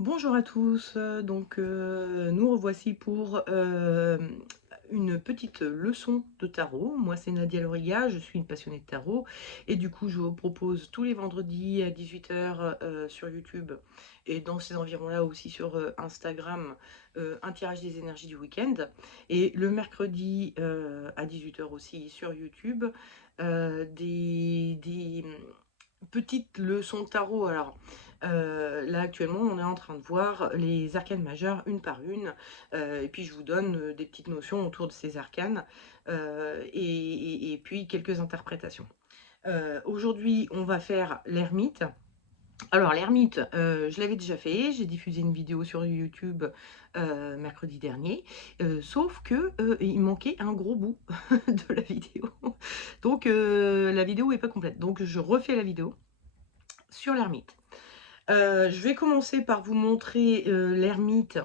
Bonjour à tous, nous revoici pour une petite leçon de tarot. Moi c'est Nadia Loriga, je suis une passionnée de tarot et du coup je vous propose tous les vendredis à 18 h sur YouTube et dans ces environs-là aussi sur Instagram un tirage des énergies du week-end et le mercredi à 18 h aussi sur YouTube des petites leçons de tarot. Alors là actuellement on est en train de voir les arcanes majeures une par une et puis je vous donne des petites notions autour de ces arcanes et puis quelques interprétations. Aujourd'hui on va faire l'ermite. Alors l'ermite, je l'avais déjà fait, j'ai diffusé une vidéo sur YouTube mercredi dernier, sauf que il manquait un gros bout de la vidéo, donc la vidéo est pas complète, donc je refais la vidéo sur l'ermite. Je vais commencer par vous montrer l'ermite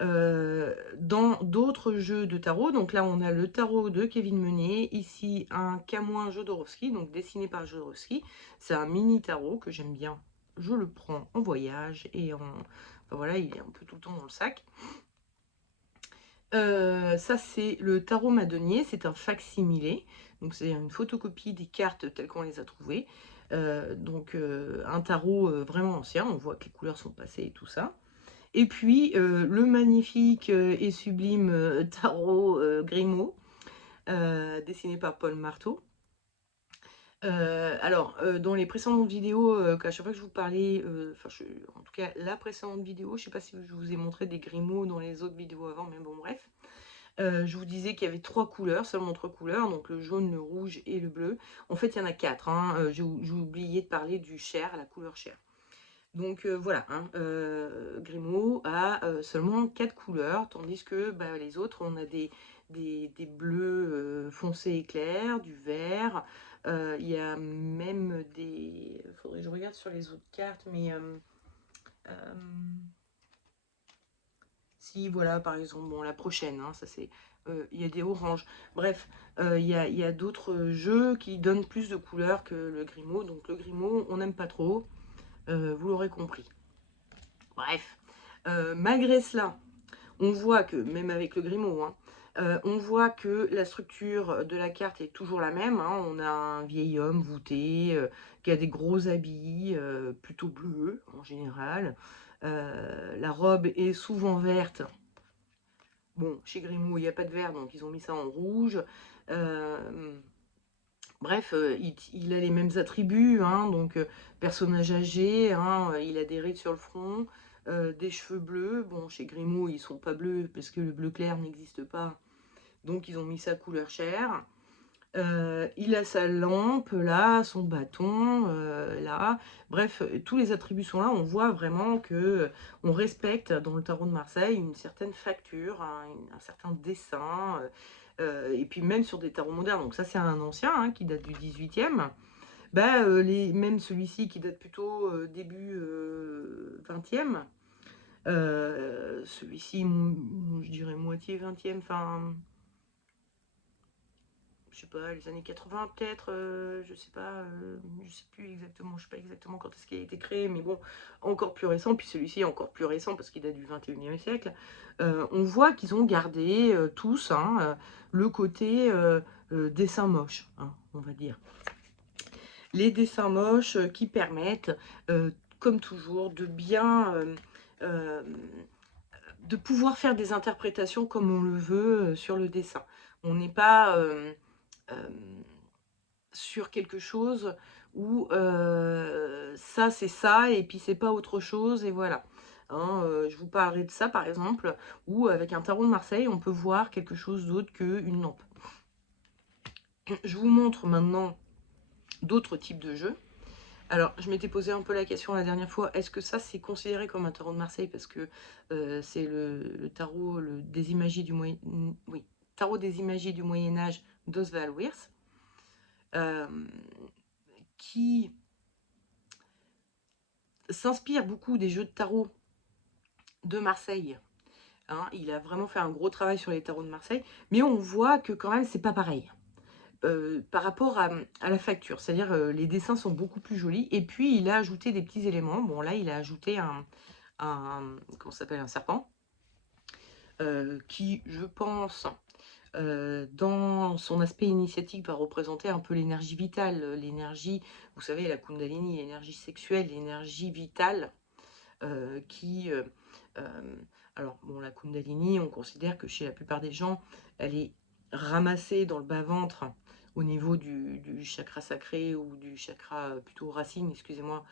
dans d'autres jeux de tarot. Donc là, on a le tarot de Kevin Meunier. Ici, un Camoin Jodorowsky, donc dessiné par Jodorowsky. C'est un mini tarot que j'aime bien. Je le prends en voyage et enfin, voilà, il est un peu tout le temps dans le sac. Ça, c'est le tarot madonier. C'est un fac-similé. Donc, c'est une photocopie des cartes telles qu'on les a trouvées. Un tarot vraiment ancien, on voit que les couleurs sont passées et tout ça. Et puis le magnifique et sublime tarot Grimaud, dessiné par Paul Marteau. Dans les précédentes vidéos, à chaque fois que je vous parlais, en tout cas la précédente vidéo, je ne sais pas si je vous ai montré des Grimaud dans les autres vidéos avant, mais bon bref. Je vous disais qu'il y avait 3 couleurs, seulement 3 couleurs, donc le jaune, le rouge et le bleu. En fait, il y en a 4, hein. J'ai oublié de parler du chair, la couleur chair. Donc voilà, hein, Grimaud a seulement 4 couleurs, tandis que les autres, on a des bleus foncés et clairs, du vert, il y a même des... Il faudrait que je regarde sur les autres cartes, mais... euh, si, voilà, par exemple, bon, la prochaine, hein, ça c'est... il y a des oranges. Bref, il y a d'autres jeux qui donnent plus de couleurs que le Grimaud. Donc le Grimaud, on n'aime pas trop, vous l'aurez compris. Bref, malgré cela, on voit que, même avec le Grimaud, hein, on voit que la structure de la carte est toujours la même, hein. On a un vieil homme voûté qui a des gros habits, plutôt bleus en général. La robe est souvent verte. Bon, chez Grimaud, il n'y a pas de vert, donc ils ont mis ça en rouge. Bref, il a les mêmes attributs, hein, donc personnage âgé, hein, il a des rides sur le front, des cheveux bleus. Bon, chez Grimaud, ils sont pas bleus parce que le bleu clair n'existe pas, donc ils ont mis sa couleur chair. Il a sa lampe là, son bâton là. Bref, tous les attributs sont là. On voit vraiment que on respecte dans le tarot de Marseille une certaine facture, un certain dessin. Et puis même sur des tarots modernes. Donc ça c'est un ancien hein, qui date du 18e. Même celui-ci qui date plutôt début 20e. Celui-ci, je dirais moitié 20e, enfin je sais pas, les années 80 peut-être, je sais plus exactement, je sais pas exactement quand est-ce qu'il a été créé, mais bon, encore plus récent, puis celui-ci est encore plus récent parce qu'il date du 21e siècle. On voit qu'ils ont gardé tous hein, le côté dessin moche, hein, on va dire. Les dessins moches qui permettent, comme toujours, de bien... de pouvoir faire des interprétations comme on le veut sur le dessin. On n'est pas sur quelque chose où ça c'est ça et puis c'est pas autre chose et voilà. Hein, je vous parlerai de ça par exemple, où avec un tarot de Marseille on peut voir quelque chose d'autre qu'une lampe. Je vous montre maintenant d'autres types de jeux. Alors, je m'étais posé un peu la question la dernière fois, est-ce que ça c'est considéré comme un tarot de Marseille parce que c'est le tarot des imagies du Moyen... Oui, tarot des imagies du Moyen-Âge d'Oswald Wirth, qui s'inspire beaucoup des jeux de tarot de Marseille. Hein, il a vraiment fait un gros travail sur les tarots de Marseille, mais on voit que quand même c'est pas pareil. Par rapport à la facture, c'est-à-dire les dessins sont beaucoup plus jolis et puis il a ajouté des petits éléments. Bon là il a ajouté comment ça s'appelle, un serpent, qui, je pense, dans son aspect initiatique, va représenter un peu l'énergie vitale, l'énergie, vous savez, la Kundalini, l'énergie sexuelle, l'énergie vitale, qui, alors bon, la Kundalini, on considère que chez la plupart des gens, elle est ramassée dans le bas-ventre, au niveau du chakra sacré ou du chakra plutôt racine, excusez-moi.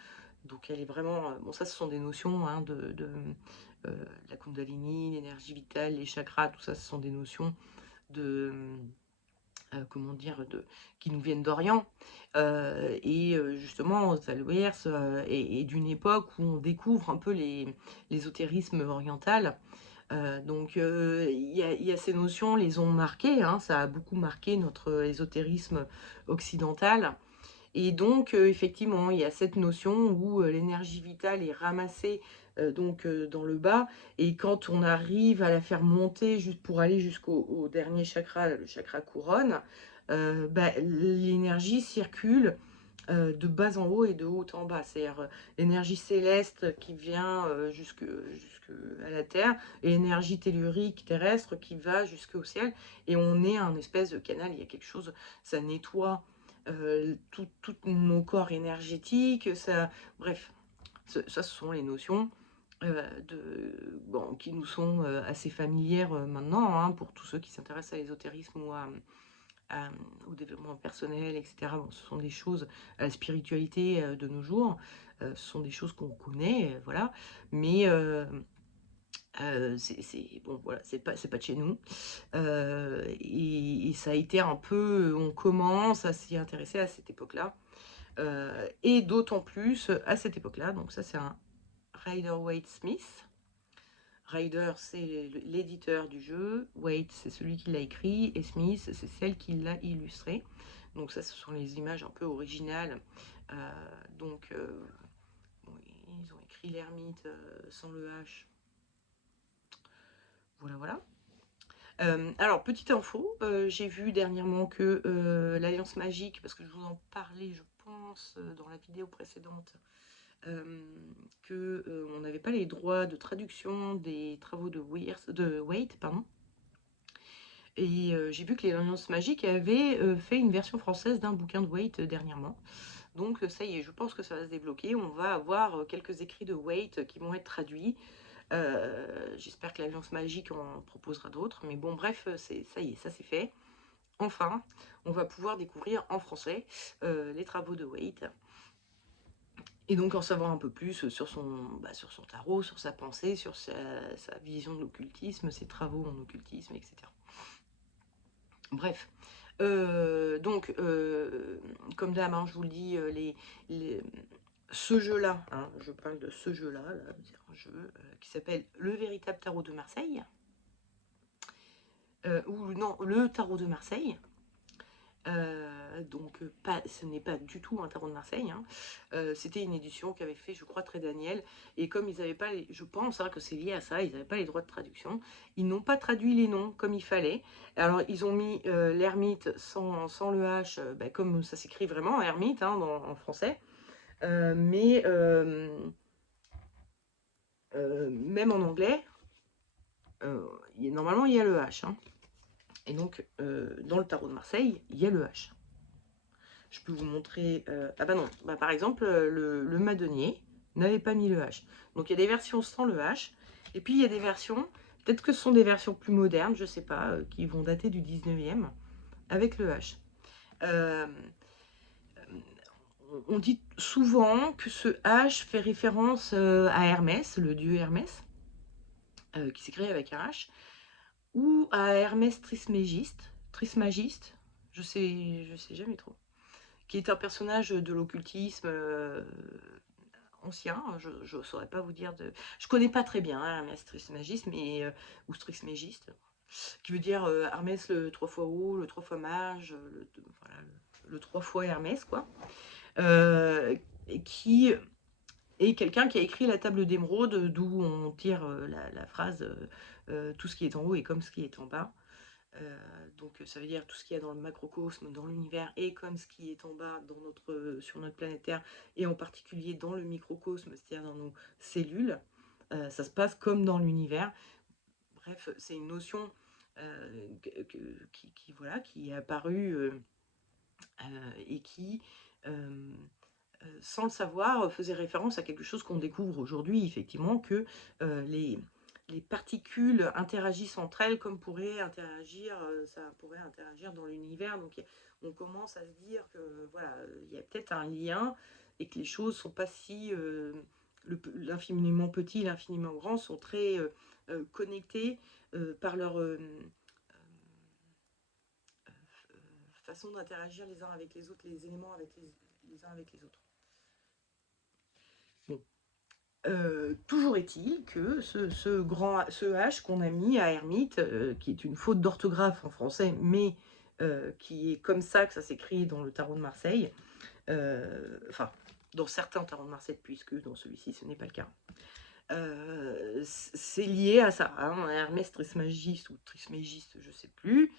Donc elle est vraiment, bon ça ce sont des notions hein, la Kundalini, l'énergie vitale, les chakras, tout ça ce sont des notions de, comment dire, qui nous viennent d'Orient. Justement, Salwers est d'une époque où on découvre un peu l'ésotérisme oriental. Donc il y a ces notions, les ont marquées, hein, ça a beaucoup marqué notre ésotérisme occidental. Et donc, effectivement, il y a cette notion où l'énergie vitale est ramassée dans le bas, et quand on arrive à la faire monter juste pour aller jusqu'au dernier chakra, le chakra couronne, bah, l'énergie circule de bas en haut et de haut en bas. C'est-à-dire l'énergie céleste qui vient jusque à la Terre, et l'énergie tellurique terrestre qui va jusqu'au ciel. Et on est un espèce de canal, il y a quelque chose, ça nettoie tous nos corps énergétiques, ça, bref, ça ce sont les notions bon, qui nous sont assez familières maintenant, hein, pour tous ceux qui s'intéressent à l'ésotérisme ou au développement personnel, etc. Bon, ce sont des choses, à la spiritualité de nos jours, ce sont des choses qu'on connaît, voilà, mais bon, voilà, c'est pas de chez nous. Et ça a été un peu, on commence à s'y intéresser à cette époque-là, et d'autant plus à cette époque-là. Donc ça, c'est un Rider-Waite-Smith. Rider, c'est l'éditeur du jeu, Waite, c'est celui qui l'a écrit, et Smith, c'est celle qui l'a illustré. Donc ça, ce sont les images un peu originales. Donc, bon, ils ont écrit l'ermite sans le H. Voilà, voilà. Alors, petite info, j'ai vu dernièrement que l'Alliance Magique, parce que je vous en parlais, je pense, dans la vidéo précédente, on n'avait pas les droits de traduction des travaux de Waite, pardon. Et j'ai vu que l'Alliance Magique avait fait une version française d'un bouquin de Waite dernièrement. Donc ça y est, je pense que ça va se débloquer. On va avoir quelques écrits de Waite qui vont être traduits. J'espère que l'Alliance Magique en proposera d'autres. Mais bon, bref, ça y est, ça c'est fait. Enfin, on va pouvoir découvrir en français les travaux de Waite. Et donc en savoir un peu plus sur sur son tarot, sur sa pensée, sur sa vision de l'occultisme, ses travaux en occultisme, etc. Bref. Comme d'hab, hein, je vous le dis, ce jeu-là, hein, je parle de ce jeu-là, c'est un jeu qui s'appelle Le Véritable Tarot de Marseille, ou non, Le Tarot de Marseille. Ce n'est pas du tout un tarot de Marseille, hein. C'était une édition qu'avait fait, je crois, Très Daniel, et comme ils n'avaient pas, je pense hein, que c'est lié à ça, ils n'avaient pas les droits de traduction, ils n'ont pas traduit les noms comme il fallait. Alors ils ont mis l'ermite sans le H, comme ça s'écrit vraiment, ermite hein, en français, mais même en anglais, normalement il y a le H, hein. Et donc dans le tarot de Marseille, il y a le H. Je peux vous montrer... ah bah non, par exemple, le Madonnier n'avait pas mis le H. Donc il y a des versions sans le H. Et puis il y a des versions, peut-être que ce sont des versions plus modernes, je sais pas, qui vont dater du 19e, avec le H. On dit souvent que ce H fait référence à Hermès, le dieu Hermès, qui s'écrit avec un H, ou à Hermès Trismégiste, je sais jamais trop, qui est un personnage de l'occultisme ancien. Je ne saurais pas vous dire de... Je connais pas très bien hein, Hermès Trismégiste, mais, ou Trismégiste, qui veut dire Hermès le 3 fois haut, le 3 fois mage, voilà, le 3 fois Hermès, quoi. Qui est quelqu'un qui a écrit la table d'émeraude, d'où on tire la phrase tout ce qui est en haut est comme ce qui est en bas. Donc ça veut dire tout ce qu'il y a dans le macrocosme, dans l'univers, et comme ce qui est en bas sur notre planète Terre, et en particulier dans le microcosme, c'est-à-dire dans nos cellules. ça se passe comme dans l'univers. Bref, c'est une notion voilà, qui est apparue et qui, sans le savoir, faisait référence à quelque chose qu'on découvre aujourd'hui, effectivement, que les particules interagissent entre elles comme ça pourrait interagir dans l'univers. Donc on commence à se dire que voilà, il y a peut-être un lien et que les choses sont pas si l'infiniment petit, l'infiniment grand sont très connectés par leur façon d'interagir les uns avec les autres, les éléments avec les uns avec les autres. Bon. Toujours est-il que ce H qu'on a mis à ermite, qui est une faute d'orthographe en français, mais qui est comme ça que ça s'écrit dans le tarot de Marseille, enfin, dans certains tarots de Marseille, puisque dans celui-ci, ce n'est pas le cas. C'est lié à ça, hein, à Hermès Trismégiste ou Trismégiste, je ne sais plus,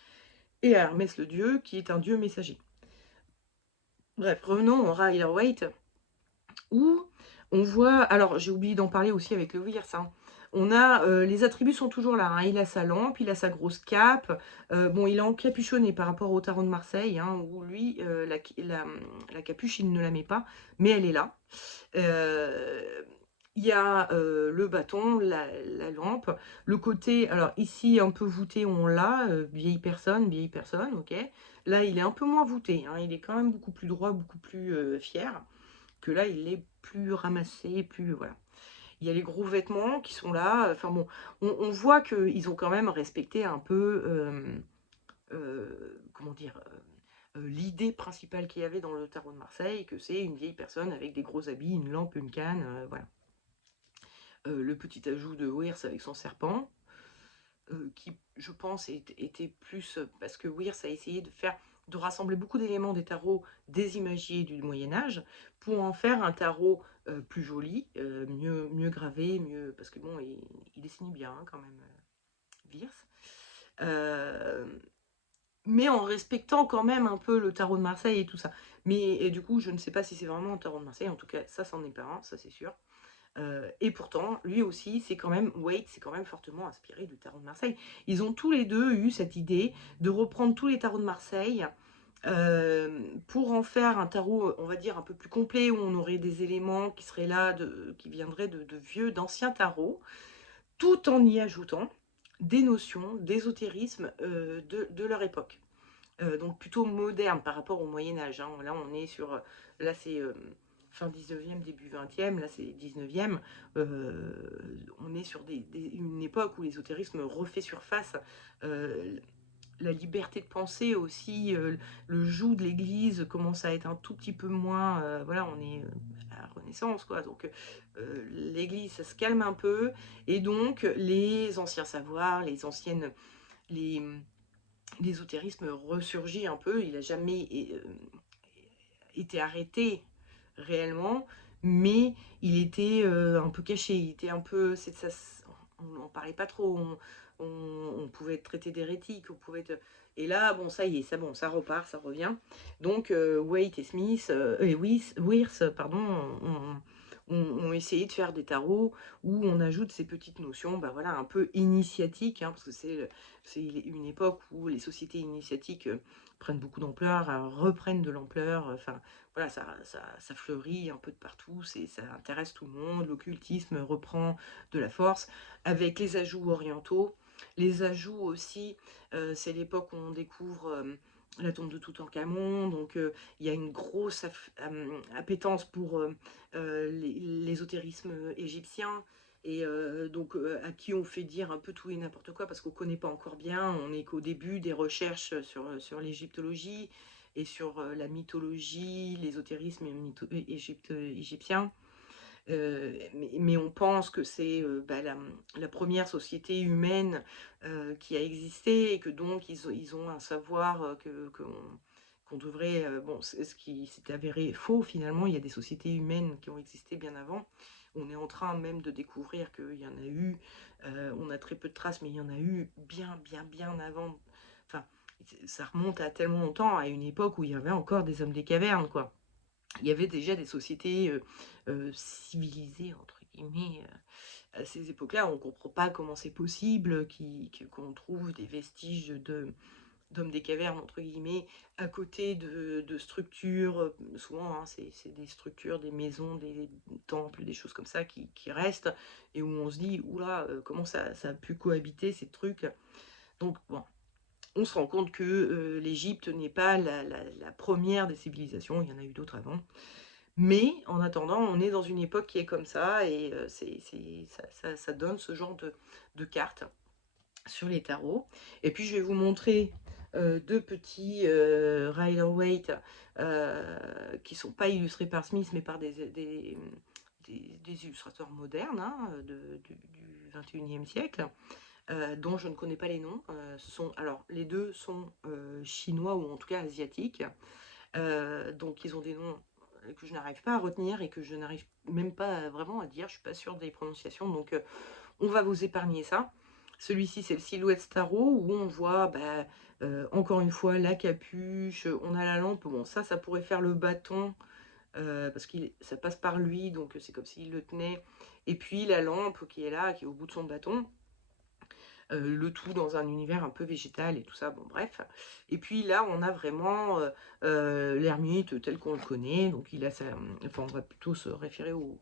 et à Hermès le dieu, qui est un dieu messager. Bref, revenons au Rider-Waite, où on voit, alors j'ai oublié d'en parler aussi avec le Wirs, hein. On a, les attributs sont toujours là, hein. Il a sa lampe, il a sa grosse cape, bon il est encapuchonné par rapport au tarot de Marseille, hein, où lui, la capuche il ne la met pas, mais elle est là. Il y a le bâton, la lampe, le côté, alors ici un peu voûté on l'a, vieille personne, ok. Là il est un peu moins voûté, hein, il est quand même beaucoup plus droit, beaucoup plus fier, que là il est plus ramassé, plus voilà. Il y a les gros vêtements qui sont là, enfin bon, on voit qu'ils ont quand même respecté un peu, comment dire, l'idée principale qu'il y avait dans le tarot de Marseille, que c'est une vieille personne avec des gros habits, une lampe, une canne, voilà. Le petit ajout de Wirs avec son serpent, qui, je pense, était plus parce que Wirs a essayé de rassembler beaucoup d'éléments des tarots des imagiers du Moyen-Âge pour en faire un tarot plus joli, mieux gravé, mieux. Parce que bon, il dessinait bien hein, quand même, Wirs. Mais en respectant quand même un peu le tarot de Marseille et tout ça. Mais du coup, je ne sais pas si c'est vraiment un tarot de Marseille, en tout cas, ça, c'en est pas un, ça c'est sûr. Et pourtant, lui aussi, Waite s'est quand même fortement inspiré du tarot de Marseille. Ils ont tous les deux eu cette idée de reprendre tous les tarots de Marseille pour en faire un tarot, on va dire, un peu plus complet, où on aurait des éléments qui seraient là, qui viendraient d'anciens tarots, tout en y ajoutant des notions d'ésotérisme de leur époque. Donc plutôt moderne par rapport au Moyen-Âge. Hein. Là, on est sur. Là, c'est fin 19e, début 20e. Là, c'est 19e. On est sur une époque où l'ésotérisme refait surface. La liberté de penser aussi, le joug de l'Église commence à être un tout petit peu moins. Voilà, on est à la Renaissance, quoi. Donc, l'Église, ça se calme un peu. Et donc, les anciens savoirs, l'ésotérisme ressurgit un peu, il n'a jamais été arrêté réellement, mais il était un peu caché, il était un peu, on n'en parlait pas trop, on pouvait être traité d'hérétique, on pouvait être, et là, bon, ça y est, ça repart, ça revient. Donc, Waite et Smith, et Wirs, pardon, ont essayé de faire des tarots où on ajoute ces petites notions, bah voilà, un peu initiatiques, hein, parce que c'est une époque où les sociétés initiatiques prennent beaucoup d'ampleur, reprennent de l'ampleur, enfin voilà, ça fleurit un peu de partout, ça intéresse tout le monde, l'occultisme reprend de la force, avec les ajouts orientaux, les ajouts aussi, c'est l'époque où on découvre la tombe de Toutankhamon, donc il y a une grosse appétence pour l'ésotérisme égyptien, et donc à qui on fait dire un peu tout et n'importe quoi parce qu'on ne connaît pas encore bien, on n'est qu'au début des recherches sur l'égyptologie et sur la mythologie, l'ésotérisme égyptien. Mais on pense que c'est la première société humaine qui a existé et que donc ils ont un savoir qu'on devrait... bon, ce qui s'est avéré faux finalement, il y a des sociétés humaines qui ont existé bien avant. On est en train même de découvrir qu'il y en a eu, on a très peu de traces, mais il y en a eu bien avant. Enfin, ça remonte à tellement longtemps, à une époque où il y avait encore des hommes des cavernes, quoi. Il y avait déjà des sociétés civilisées, entre guillemets, à ces époques-là, on ne comprend pas comment c'est possible qu'on trouve des vestiges d'hommes des cavernes, entre guillemets, à côté de structures, souvent hein, c'est des structures, des maisons, des temples, des choses comme ça qui restent, et où on se dit, oula, comment ça a pu cohabiter ces trucs. Donc bon, on se rend compte que l'Égypte n'est pas la première des civilisations, il y en a eu d'autres avant. Mais en attendant, on est dans une époque qui est comme ça, et ça donne ce genre de cartes sur les tarots. Et puis je vais vous montrer deux petits Rider-Waite qui sont pas illustrés par Smith, mais par des illustrateurs modernes hein, du 21e siècle. Dont je ne connais pas les noms. Alors, les deux sont chinois ou en tout cas asiatiques. Donc, ils ont des noms que je n'arrive pas à retenir et que je n'arrive même pas vraiment à dire. Je ne suis pas sûre des prononciations. Donc, on va vous épargner ça. Celui-ci, c'est le Silhouette Tarot où on voit, encore une fois, la capuche. On a la lampe. Bon, ça pourrait faire le bâton. Parce que ça passe par lui. Donc, c'est comme s'il le tenait. Et puis, la lampe qui est là, qui est au bout de son bâton. Le tout dans un univers un peu végétal et tout ça, bon bref. Et puis là, on a vraiment l'ermite tel qu'on le connaît, donc il a sa... Enfin, on va plutôt se référer au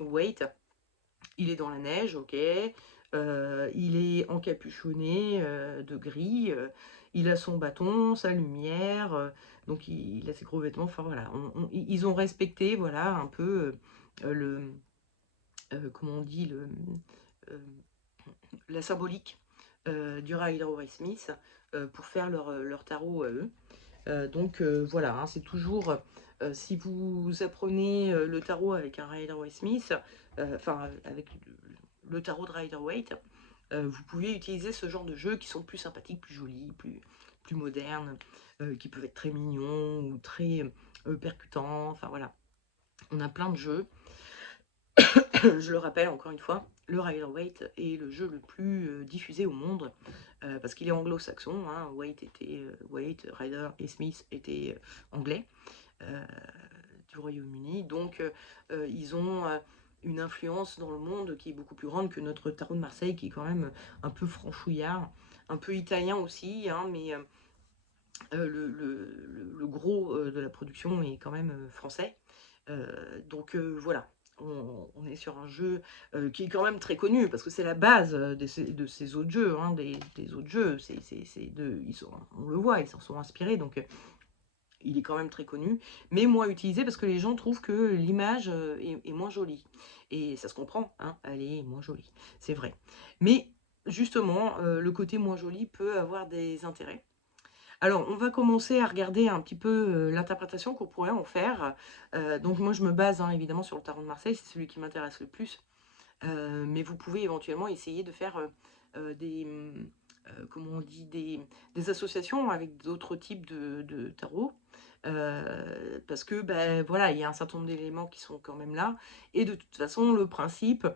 Waite. Il est dans la neige, ok. Il est encapuchonné de gris. Il a son bâton, sa lumière. Donc il a ses gros vêtements. Enfin voilà, ils ont respecté, voilà, un peu le... comment on dit la symbolique du Rider-Waite-Smith pour faire leur tarot à eux. Donc voilà, hein, c'est toujours, si vous apprenez le tarot avec un Rider-Waite-Smith, enfin avec le tarot de Rider-Waite, vous pouvez utiliser ce genre de jeux qui sont plus sympathiques, plus jolis, plus modernes, qui peuvent être très mignons ou très percutants, enfin voilà. On a plein de jeux. Je le rappelle encore une fois, le Rider-Waite est le jeu le plus diffusé au monde parce qu'il est anglo-saxon. Hein. Waite, Rider et Smith étaient anglais du Royaume-Uni. Donc ils ont une influence dans le monde qui est beaucoup plus grande que notre tarot de Marseille, qui est quand même un peu franchouillard, un peu italien aussi, hein, mais le gros de la production est quand même français. Donc voilà, on est sur un jeu qui est quand même très connu, parce que c'est la base de ces autres jeux, hein, des autres jeux. On le voit, ils s'en sont inspirés, donc il est quand même très connu, mais moins utilisé parce que les gens trouvent que l'image est moins jolie. Et ça se comprend, hein, elle est moins jolie, c'est vrai. Mais justement, le côté moins joli peut avoir des intérêts. Alors, on va commencer à regarder un petit peu l'interprétation qu'on pourrait en faire. Donc moi, je me base hein, évidemment sur le tarot de Marseille, c'est celui qui m'intéresse le plus. Mais vous pouvez éventuellement essayer de faire comment on dit, des associations avec d'autres types de tarot. Parce que ben, voilà, il y a un certain nombre d'éléments qui sont quand même là. Et de toute façon, le principe,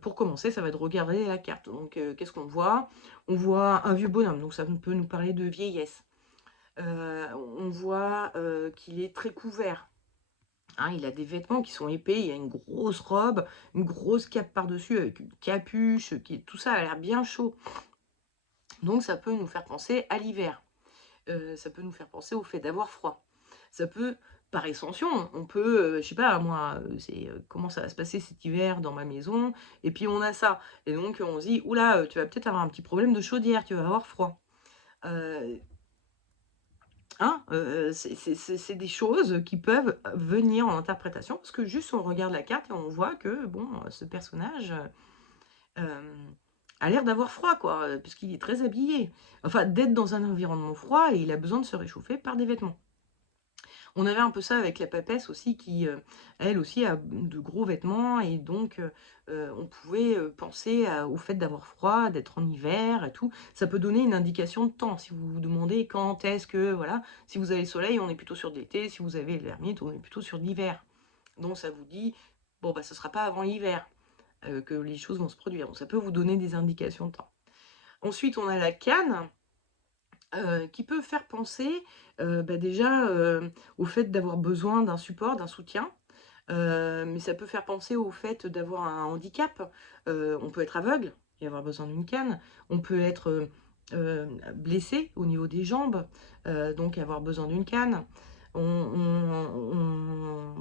pour commencer, ça va être de regarder la carte. Donc, qu'est-ce qu'on voit? On voit un vieux bonhomme, donc ça peut nous parler de vieillesse. On voit qu'il est très couvert. Hein, il a des vêtements qui sont épais, il a une grosse robe, une grosse cape par-dessus avec une capuche, tout ça a l'air bien chaud. Donc ça peut nous faire penser à l'hiver. Ça peut nous faire penser au fait d'avoir froid. Ça peut, par extension, on peut, je sais pas, moi, c'est comment ça va se passer cet hiver dans ma maison, et puis on a ça. Et donc on se dit, oula, tu vas peut-être avoir un petit problème de chaudière, tu vas avoir froid. Hein, c'est des choses qui peuvent venir en interprétation, parce que juste on regarde la carte et on voit que, bon, ce personnage a l'air d'avoir froid, quoi, puisqu'il est très habillé. Enfin, d'être dans un environnement froid et il a besoin de se réchauffer par des vêtements. On avait un peu ça avec la papesse aussi, qui, elle aussi, a de gros vêtements, et donc on pouvait penser au fait d'avoir froid, d'être en hiver et tout. Ça peut donner une indication de temps, si vous vous demandez quand est-ce que, voilà, si vous avez le soleil, on est plutôt sur de l'été, si vous avez l'ermite, on est plutôt sur de l'hiver. Donc ça vous dit, bon, bah ce sera pas avant l'hiver que les choses vont se produire. Donc ça peut vous donner des indications de temps. Ensuite, on a la canne, qui peut faire penser déjà au fait d'avoir besoin d'un support, d'un soutien. Mais ça peut faire penser au fait d'avoir un handicap. On peut être aveugle et avoir besoin d'une canne. On peut être, blessé au niveau des jambes, donc avoir besoin d'une canne. On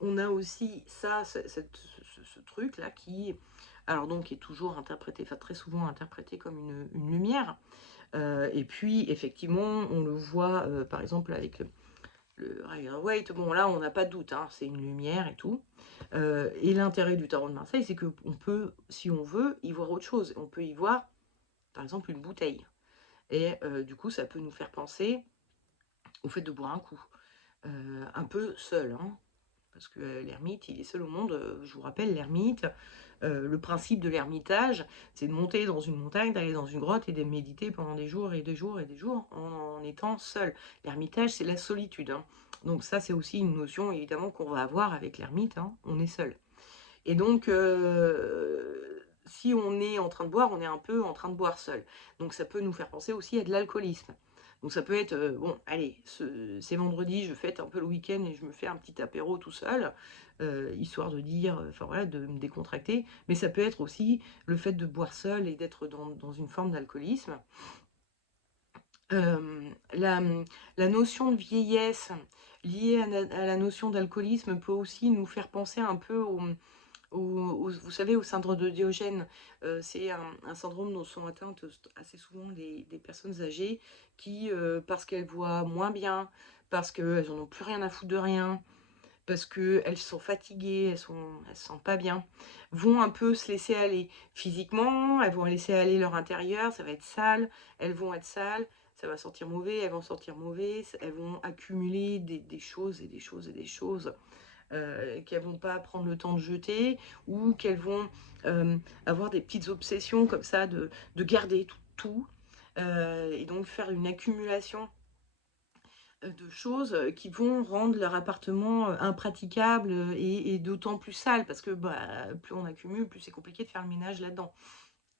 on a aussi ça, ce truc-là qui, alors donc est toujours interprété, enfin très souvent interprété comme une lumière. Et puis effectivement, on le voit, par exemple avec le Rider-Waite, bon là on n'a pas de doute, hein, c'est une lumière et tout. Et l'intérêt du tarot de Marseille, c'est qu'on peut, si on veut, y voir autre chose. On peut y voir, par exemple, une bouteille. Et du coup, ça peut nous faire penser au fait de boire un coup. Un peu seul, hein, parce que l'ermite, il est seul au monde. Je vous rappelle, l'ermite, le principe de l'ermitage, c'est de monter dans une montagne, d'aller dans une grotte et de méditer pendant des jours et des jours et des jours en étant seul. L'ermitage, c'est la solitude, hein. Donc ça, c'est aussi une notion, évidemment, qu'on va avoir avec l'ermite, hein, on est seul. Et donc, si on est en train de boire, on est un peu en train de boire seul. Donc ça peut nous faire penser aussi à de l'alcoolisme. Donc ça peut être, bon, allez, c'est vendredi, je fête un peu le week-end et je me fais un petit apéro tout seul, histoire de dire, enfin voilà, de me décontracter. Mais ça peut être aussi le fait de boire seul et d'être dans une forme d'alcoolisme. La, la notion de vieillesse liée à la notion d'alcoolisme peut aussi nous faire penser un peu vous savez, au syndrome de Diogène. C'est un syndrome dont sont atteintes assez souvent des personnes âgées qui, parce qu'elles voient moins bien, parce qu'elles n'en ont plus rien à foutre de rien, parce qu'elles sont fatiguées, elles se sentent pas bien, vont un peu se laisser aller. Physiquement, elles vont laisser aller leur intérieur, ça va être sale, elles vont être sales, ça va sentir mauvais, elles vont sentir mauvais, elles vont accumuler des choses et des choses et des choses qu'elles vont pas prendre le temps de jeter, ou qu'elles vont avoir des petites obsessions comme ça de garder tout, et donc faire une accumulation de choses qui vont rendre leur appartement impraticable et d'autant plus sale, parce que bah, plus on accumule, plus c'est compliqué de faire le ménage là-dedans.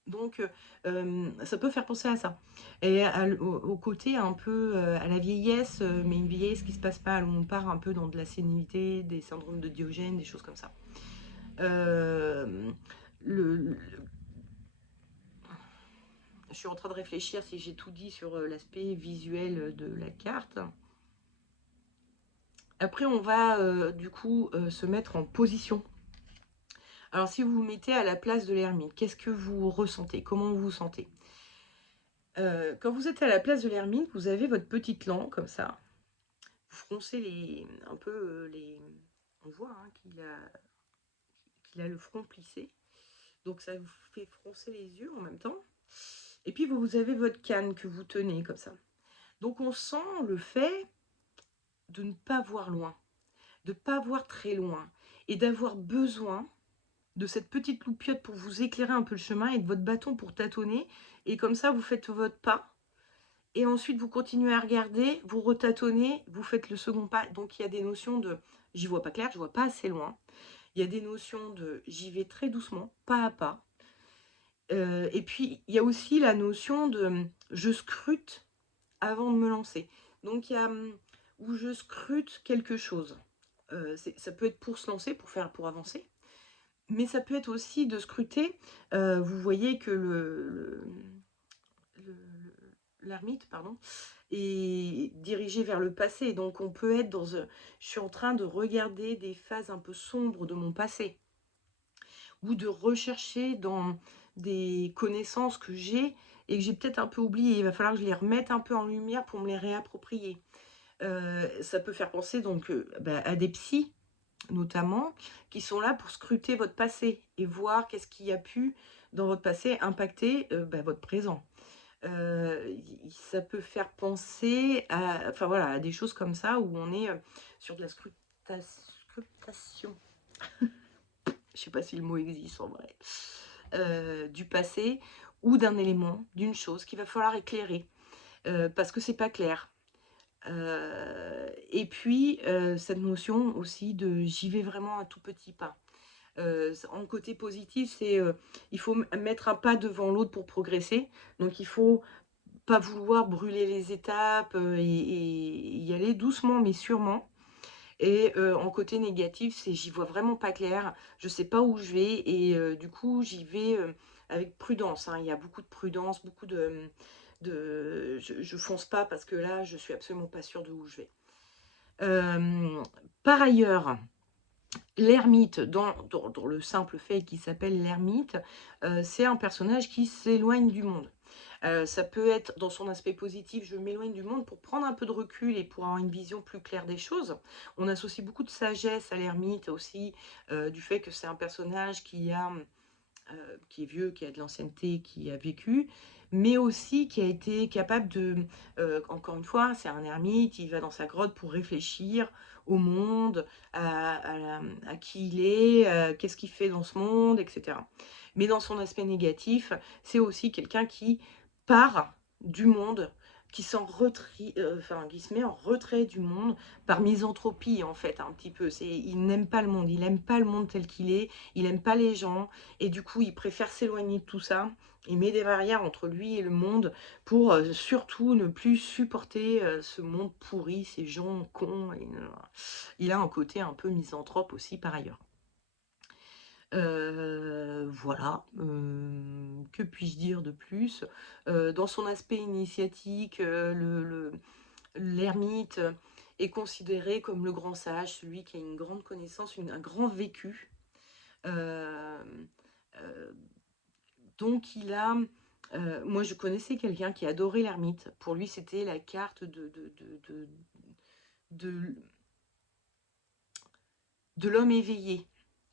Donc, ça peut faire penser à ça. Et au côté un peu à la vieillesse, mais une vieillesse qui se passe pas, où on part un peu dans de la sénilité, des syndromes de Diogène, des choses comme ça. Euh, le- je suis en train de réfléchir si j'ai tout dit sur l'aspect visuel de la carte. Après, on va du coup se mettre en position. Alors, si vous vous mettez à la place de l'ermite, qu'est-ce que vous ressentez? Comment vous vous sentez? Quand vous êtes à la place de l'ermite, vous avez votre petite langue comme ça. Vous froncez un peu les... On voit hein, qu'il a le front plissé. Donc ça vous fait froncer les yeux en même temps. Et puis vous avez votre canne que vous tenez comme ça. Donc on sent le fait de ne pas voir loin, de ne pas voir très loin, et d'avoir besoin de cette petite loupiote pour vous éclairer un peu le chemin et de votre bâton pour tâtonner. Et comme ça, vous faites votre pas. Et ensuite, vous continuez à regarder, vous retâtonnez, vous faites le second pas. Donc, il y a des notions de j'y vois pas clair, je vois pas assez loin. Il y a des notions de j'y vais très doucement, pas à pas. Et puis, il y a aussi la notion de je scrute avant de me lancer. Donc, il y a où je scrute quelque chose. Ça peut être pour se lancer, pour avancer. Mais ça peut être aussi de scruter. Vous voyez que l'ermite, pardon, est dirigé vers le passé. Donc on peut être dans... je suis en train de regarder des phases un peu sombres de mon passé. Ou de rechercher dans des connaissances que j'ai et que j'ai peut-être un peu oubliées. Il va falloir que je les remette un peu en lumière pour me les réapproprier. Ça peut faire penser donc à des psys, notamment, qui sont là pour scruter votre passé et voir qu'est-ce qui a pu, dans votre passé, impacter votre présent. Ça peut faire penser à, enfin, voilà, à des choses comme ça, où on est sur de la scrutation. Je sais pas si le mot existe en vrai. Du passé ou d'un élément, d'une chose qu'il va falloir éclairer, parce que c'est pas clair. Et puis, cette notion aussi de j'y vais vraiment un tout petit pas. En côté positif, c'est il faut mettre un pas devant l'autre pour progresser. Donc, il faut pas vouloir brûler les étapes et y aller doucement mais sûrement. Et en côté négatif, c'est j'y vois vraiment pas clair, je sais pas où je vais et du coup, j'y vais, avec prudence, hein. Il y a beaucoup de prudence, beaucoup je fonce pas parce que là, je suis absolument pas sûre de où je vais. Par ailleurs, l'ermite, dans le simple fait qu'il s'appelle l'ermite, c'est un personnage qui s'éloigne du monde. Ça peut être dans son aspect positif, je m'éloigne du monde pour prendre un peu de recul et pour avoir une vision plus claire des choses. On associe beaucoup de sagesse à l'ermite aussi, du fait que c'est un personnage qui est vieux, qui a de l'ancienneté, qui a vécu, mais aussi qui a été capable de, encore une fois, c'est un ermite, il va dans sa grotte pour réfléchir au monde, à qui il est, qu'est-ce qu'il fait dans ce monde, etc. Mais dans son aspect négatif, c'est aussi quelqu'un qui part du monde, enfin, qui se met en retrait du monde par misanthropie, en fait, un petit peu. Il n'aime pas le monde, il n'aime pas le monde tel qu'il est, il n'aime pas les gens, et du coup, il préfère s'éloigner de tout ça. Il met des barrières entre lui et le monde pour surtout ne plus supporter ce monde pourri, ces gens cons. Il a un côté un peu misanthrope aussi par ailleurs. Voilà, que puis-je dire de plus? Dans son aspect initiatique, l'ermite est considéré comme le grand sage, celui qui a une grande connaissance, un grand vécu. Euh, euh, donc il a... moi je connaissais quelqu'un qui adorait l'ermite. Pour lui c'était la carte de, de l'homme éveillé.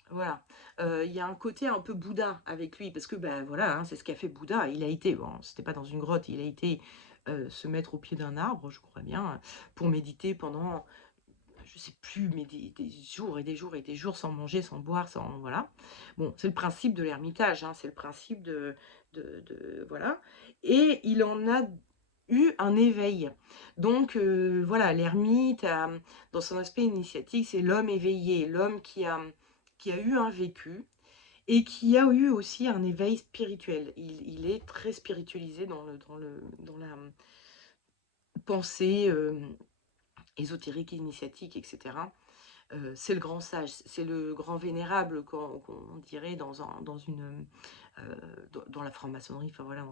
Voilà. Il y a un côté un peu Bouddha avec lui, parce que ben voilà, hein, c'est ce qu'a fait Bouddha. Il a été, bon, c'était pas dans une grotte, il a été se mettre au pied d'un arbre, je crois bien, pour méditer pendant, je sais plus, mais des jours et des jours et des jours sans manger, sans boire, sans voilà. Bon, c'est le principe de l'ermitage, hein, c'est le principe voilà. Et il en a eu un éveil. Donc voilà, l'ermite, dans son aspect initiatique, c'est l'homme éveillé, l'homme qui a eu un vécu et qui a eu aussi un éveil spirituel. Il est très spiritualisé dans la pensée ésotérique, initiatique, etc. C'est le grand sage, c'est le grand vénérable qu'on dirait euh, dans la franc-maçonnerie, enfin voilà,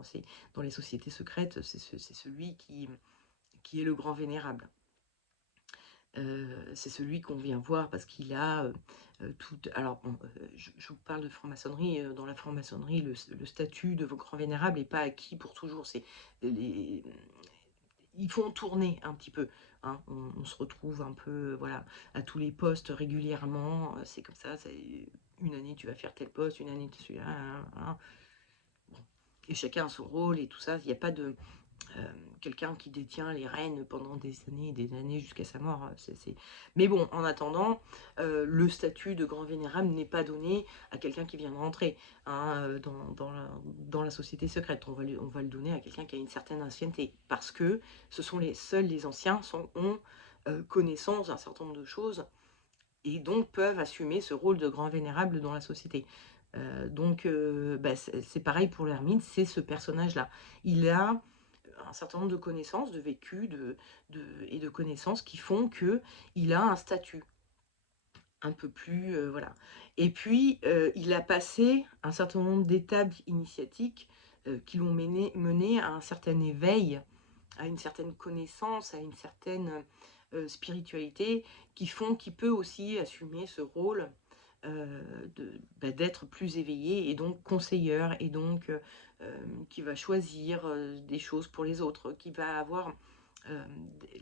dans les sociétés secrètes, c'est celui qui est le grand vénérable. C'est celui qu'on vient voir parce qu'il a tout. Alors, bon, je vous parle de franc-maçonnerie. Dans la franc-maçonnerie, le statut de grand vénérable n'est pas acquis pour toujours. Ils font tourner un petit peu. Hein. On se retrouve un peu, voilà, à tous les postes régulièrement. C'est comme ça. Une année, tu vas faire tel poste, une année, tu suis là. Hein. Bon. Et chacun a son rôle et tout ça. Il n'y a pas de quelqu'un qui détient les rênes pendant des années et des années jusqu'à sa mort. Mais bon, en attendant, le statut de grand vénérable n'est pas donné à quelqu'un qui vient de rentrer hein, dans la société secrète. On va le donner à quelqu'un qui a une certaine ancienneté, parce que seuls les anciens ont connaissance d'un certain nombre de choses et donc peuvent assumer ce rôle de grand vénérable dans la société. Donc, c'est pareil pour l'ermite, c'est ce personnage-là. Il a un certain nombre de connaissances, de vécu et de connaissances qui font qu'il a un statut un peu plus... voilà. Et puis, il a passé un certain nombre d'étapes initiatiques qui l'ont mené à un certain éveil, à une certaine connaissance, à une certaine spiritualité, qui font qu'il peut aussi assumer ce rôle d'être plus éveillé et donc conseilleur et donc qui va choisir des choses pour les autres, qui va avoir euh,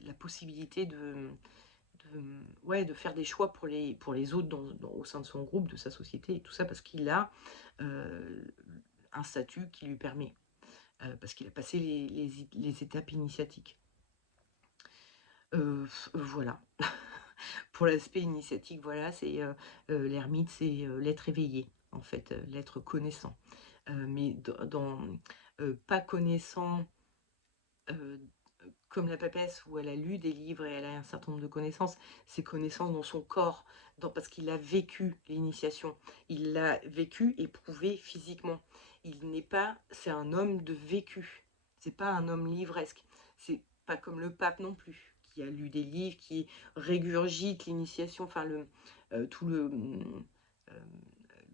la possibilité de faire des choix pour les autres au sein de son groupe, de sa société et tout ça parce qu'il a euh, un statut qui lui permet, parce qu'il a passé les étapes initiatiques. Voilà. Pour l'aspect initiatique, voilà, c'est l'ermite, c'est l'être éveillé, en fait, l'être connaissant. Mais pas connaissant euh, comme la papesse où elle a lu des livres et elle a un certain nombre de connaissances, c'est connaissances dans son corps, parce qu'il a vécu l'initiation. Il l'a vécu, éprouvé physiquement. C'est un homme de vécu. C'est pas un homme livresque. C'est pas comme le pape non plus, qui a lu des livres, qui régurgite l'initiation, enfin tout euh,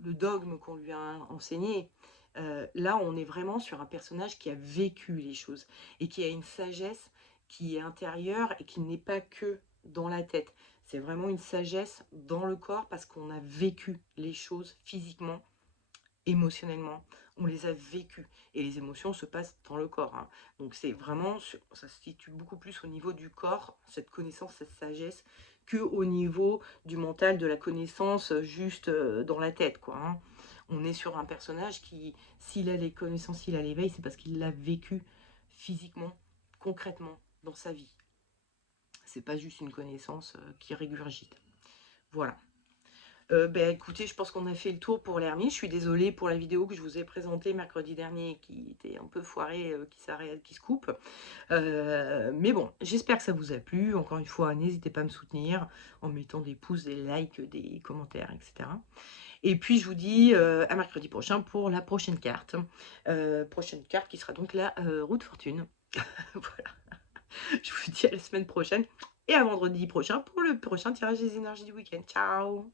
le dogme qu'on lui a enseigné. Là, on est vraiment sur un personnage qui a vécu les choses et qui a une sagesse qui est intérieure et qui n'est pas que dans la tête. C'est vraiment une sagesse dans le corps parce qu'on a vécu les choses physiquement, émotionnellement. On les a vécues. Et les émotions se passent dans le corps, hein. Donc c'est vraiment, ça se situe beaucoup plus au niveau du corps, cette connaissance, cette sagesse, que au niveau du mental, de la connaissance juste dans la tête, quoi, hein. On est sur un personnage qui, s'il a les connaissances, s'il a l'éveil, c'est parce qu'il l'a vécu physiquement, concrètement, dans sa vie. C'est pas juste une connaissance qui régurgite. Voilà. Ben, écoutez, je pense qu'on a fait le tour pour l'hermine. Je suis désolée pour la vidéo que je vous ai présentée mercredi dernier, qui était un peu foirée, qui se coupe. Mais bon, j'espère que ça vous a plu. Encore une fois, n'hésitez pas à me soutenir en mettant des pouces, des likes, des commentaires, etc. Et puis, je vous dis à mercredi prochain pour la prochaine carte. Prochaine carte qui sera donc la roue de fortune. Voilà. Je vous dis à la semaine prochaine et à vendredi prochain pour le prochain tirage des énergies du week-end. Ciao!